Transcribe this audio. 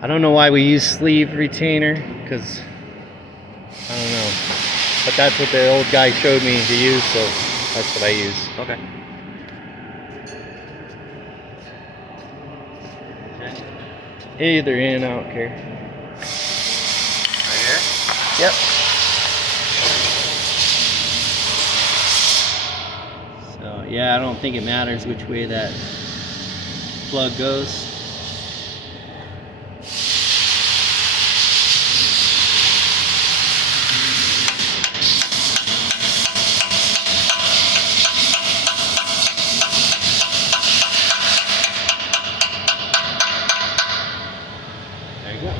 I don't know why we use sleeve retainer, because I don't know. But that's what the old guy showed me to use, so that's what I use. Okay. Either in, I don't care. Right here? Yep. So yeah, I don't think it matters which way that plug goes. There you go.